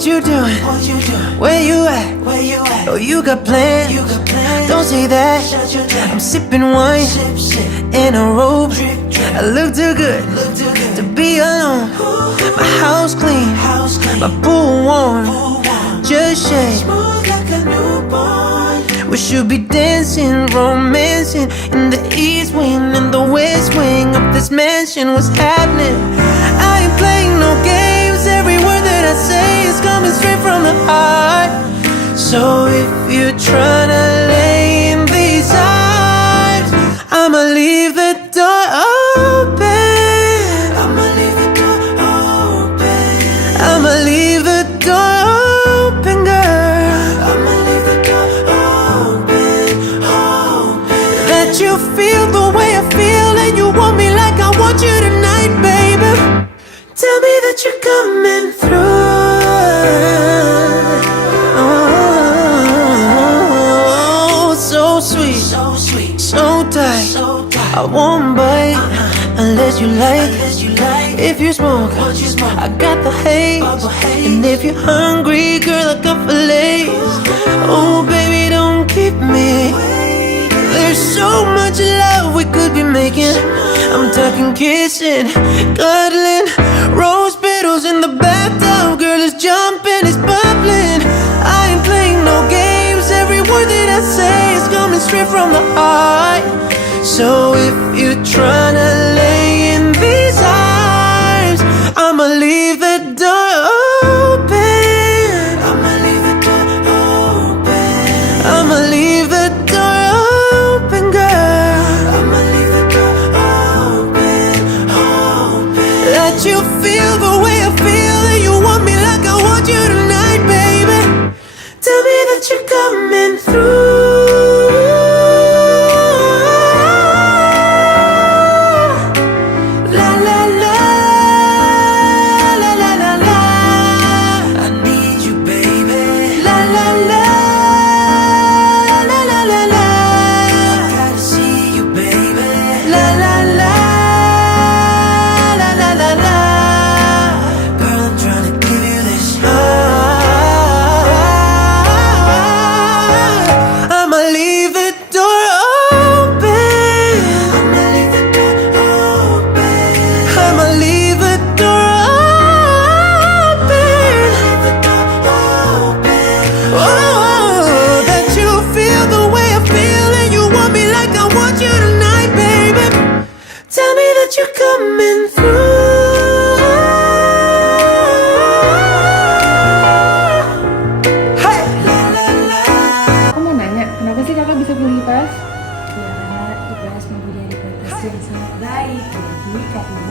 What you doing? Where you at? Oh, you got plans? Don't say that. I'm sipping wine in a robe. I look too good to be alone. My house clean, my pool warm. Just shake. We should be dancing, romancing in the east wing and the west wing of this mansion. What's happening? I ain't playing no games. Every word that I say is coming straight from the heart. So if you're trying to lay in these arms, I'ma leave the door open. I'ma leave the door open. I'ma leave the door open, girl. I'ma leave the door open, open. That you feel the way I feel and you want me like I want you tonight, baby. Tell me that you're coming through. Oh, so sweet, so tight. I won't bite unless you like. If you smoke, I got the haze. And if you're hungry, girl, I got fillets. Oh, baby, don't keep me. There's so much love we could be making. I'm talking kissing, cuddling, rose petals in the bathtub. Girl, it's jumping, it's bubbling. I ain't playing no games. Every word that I say is coming straight from the heart. So if you're trying to lay in these arms, I'ma leave the door open. I'ma leave the door open. I'ma leave the door open, girl. I'ma leave the door open, open. Let you feel the way I feel and you want me like I want you tonight, baby. Tell me that you're coming through.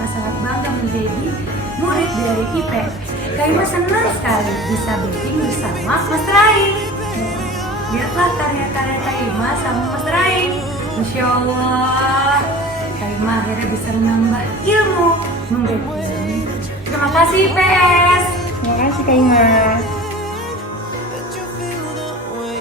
Sangat bangga menjadi murid dari IP. Kaima senang sekali bisa baking bersama Mas Rain. Lihatlah karya-karya Kaima sama Mas Rain. Masya Allah, Kaima akhirnya bisa menambah ilmu membaking. Terima kasih PS. Terima kasih Kaima.